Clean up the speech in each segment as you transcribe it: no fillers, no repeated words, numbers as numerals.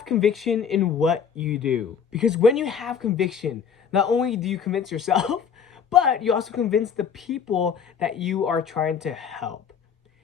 have conviction in what you do. Because when you have conviction, not only do you convince yourself, but you also convince the people that you are trying to help.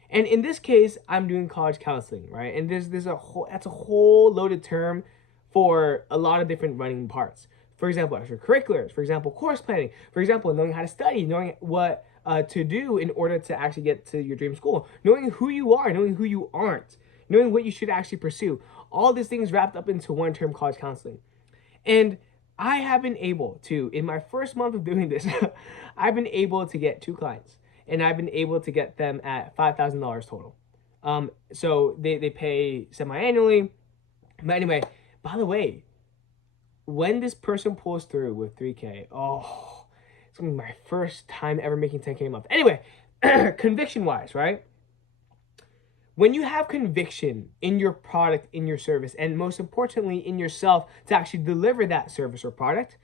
And in this case, I'm doing college counseling, right? And there's a whole that's a whole loaded term for a lot of different running parts. For example, extracurriculars. For example, course planning. For example, knowing how to study, knowing what to do in order to actually get to your dream school, knowing who you are, knowing who you aren't, knowing what you should actually pursue. All these things wrapped up into one term, college counseling. And I have been able to, in my first month of doing this, I've been able to get 2 clients. And I've been able to get them at $5,000 total. So they pay semi-annually. But anyway, by the way, when this person pulls through with 3K, oh, it's gonna be my first time ever making 10K a month. Anyway, conviction-wise, right? When you have conviction in your product, in your service, and most importantly in yourself to actually deliver that service or product,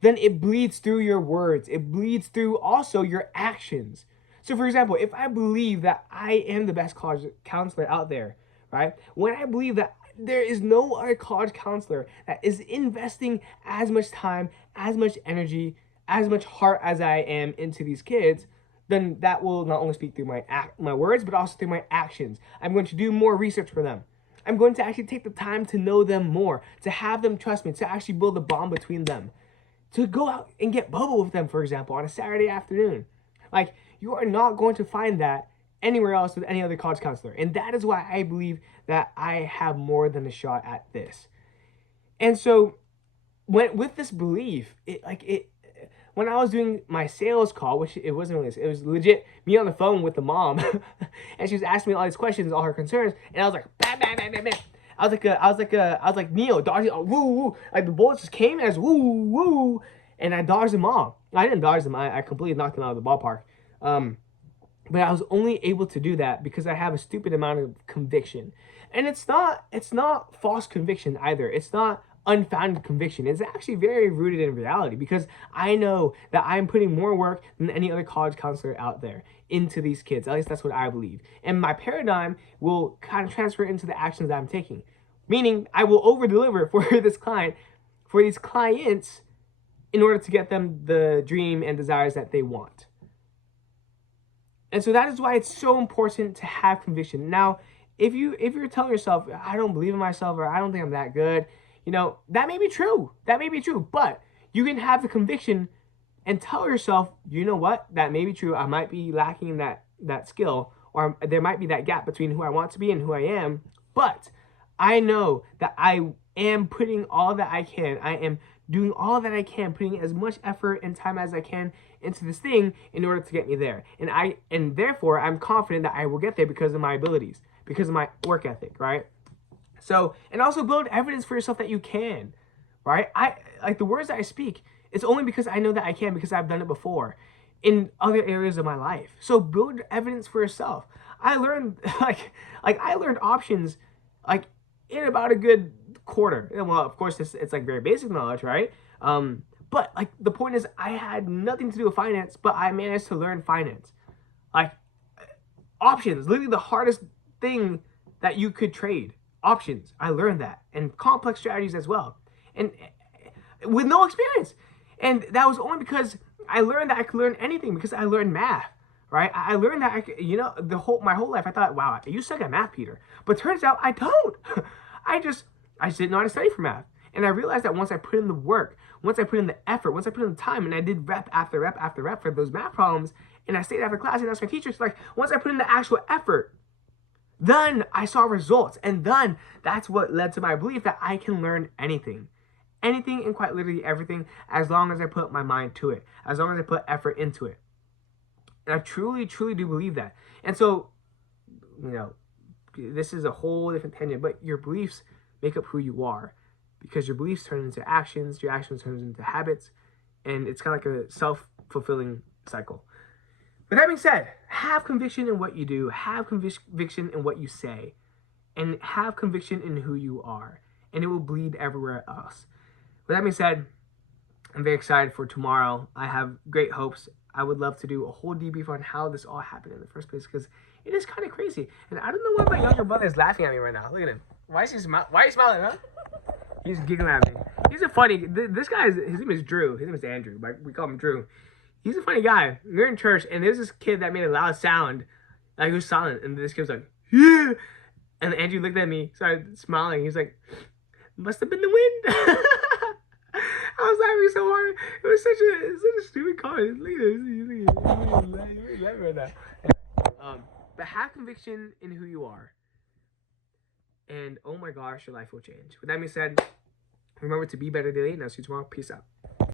then it bleeds through your words. It bleeds through also your actions. So for example, if I believe that I am the best college counselor out there, right? When I believe that there is no other college counselor that is investing as much time, as much energy, as much heart as I am into these kids, then that will not only speak through my words, but also through my actions. I'm going to do more research for them. I'm going to actually take the time to know them more, to have them trust me, to actually build a bond between them, to go out and get bubble with them, for example, on a Saturday afternoon. Like, you are not going to find that anywhere else with any other college counselor. And that is why I believe that I have more than a shot at this. And so with this belief, when I was doing my sales call, which it wasn't really, it was legit me on the phone with the mom, and she was asking me all these questions, all her concerns, and I was like, bam, bam, bam, bam, bam. I was like Neo, dodging, woo, woo, like the bullets just came as woo, woo, and I dodged them all. I didn't dodge them, I completely knocked them out of the ballpark. But I was only able to do that because I have a stupid amount of conviction. And it's not false conviction either. It's not unfounded conviction. It's actually very rooted in reality because I know that I'm putting more work than any other college counselor out there into these kids. At least that's what I believe. And my paradigm will kind of transfer into the actions that I'm taking. Meaning I will over deliver for this client, for these clients, in order to get them the dream and desires that they want. And so that is why it's so important to have conviction. Now, if you're telling yourself, I don't believe in myself, or I don't think I'm that good, you know, that may be true. That may be true. But you can have the conviction and tell yourself, you know what, that may be true. I might be lacking in that skill, or there might be that gap between who I want to be and who I am. But I know that I am putting all that I can. I am doing all that I can, putting as much effort and time as I can into this thing in order to get me there. And therefore I'm confident that I will get there because of my abilities, because of my work ethic, right? So, and also build evidence for yourself that you can, right? I like the words that I speak, it's only because I know that I can, because I've done it before in other areas of my life. So build evidence for yourself. I learned I learned options like in about a good quarter. And well, of course it's like very basic knowledge, right? But like the point is, I had nothing to do with finance, but I managed to learn finance. Like options, literally the hardest thing that you could trade. Options, I learned that, and complex strategies as well, and with no experience. And that was only because I learned that I could learn anything, because I learned math, right? I learned that I could, you know, my whole life I thought, wow, you suck at math, Peter. But turns out I don't. I just didn't know how to study for math. And I realized that once I put in the work, once I put in the effort, once I put in the time, and I did rep after rep after rep for those math problems, and I stayed after class and asked my teachers, like, once I put in the actual effort, then I saw results. And then that's what led to my belief that I can learn anything. Anything and quite literally everything, as long as I put my mind to it, as long as I put effort into it. And I truly, truly do believe that. And so, you know, this is a whole different tangent, but your beliefs make up who you are, because your beliefs turn into actions, your actions turn into habits, and it's kind of like a self-fulfilling cycle. With that being said, have conviction in what you do, have conviction in what you say, and have conviction in who you are, and it will bleed everywhere else. With that being said, I'm very excited for tomorrow. I have great hopes. I would love to do a whole debrief on how this all happened in the first place, because it is kind of crazy. And I don't know why my younger brother is laughing at me right now. Look at him. Why is he smiling, huh? He's giggling at me. He's a funny. This guy is. His name is Drew. His name is Andrew, but we call him Drew. He's a funny guy. We were in church, and there's this kid that made a loud sound, like he was silent, and this kid was like, "Yeah," and Andrew looked at me, started smiling. He's like, "Must have been the wind." I was laughing so hard. It was such a stupid comment. Look at this. He's laughing right now. But have conviction in who you are, and oh my gosh, your life will change. With that being said, remember to be better daily, and I'll see you tomorrow. Peace out.